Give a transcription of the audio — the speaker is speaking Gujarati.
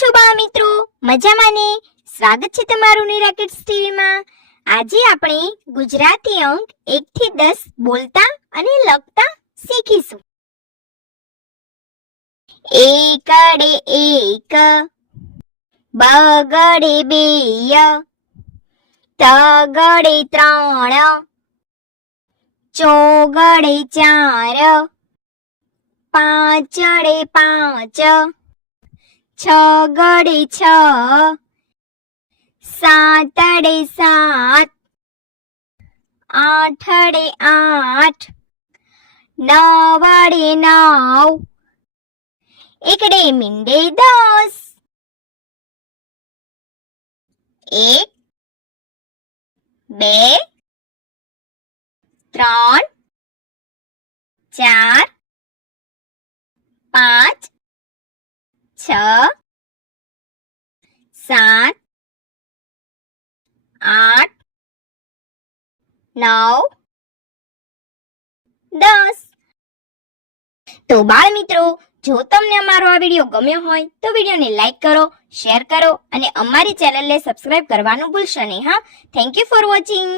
છો બા મિત્રો? મજામાં ને? સ્વાગત છે તમારું નિરા કિડ્સ ટીવીમાં. આજે આપણે ગુજરાતી અંક 1 થી 10 બોલતા અને લખતા શીખીશું. એકડે એક, બગડે બે, તગડે ત્રણ, ચોગડે ચાર, પાંચડે પાંચ, છગડે છ, સાતડે સાત, આઠડે આઠ, નવડે નવ, એકડે મીંડે 10. 1 2 3 4 5 6 7 8 9 10. તો બાળ મિત્રો, જો તમને અમારો આ વિડીયો ગમ્યો હોય તો વિડીયોને લાઈક કરો, શેર કરો અને અમારી ચેનલને સબસ્ક્રાઇબ કરવાનું ભૂલશો નહીં. હા, થેન્ક યુ ફોર વોચિંગ.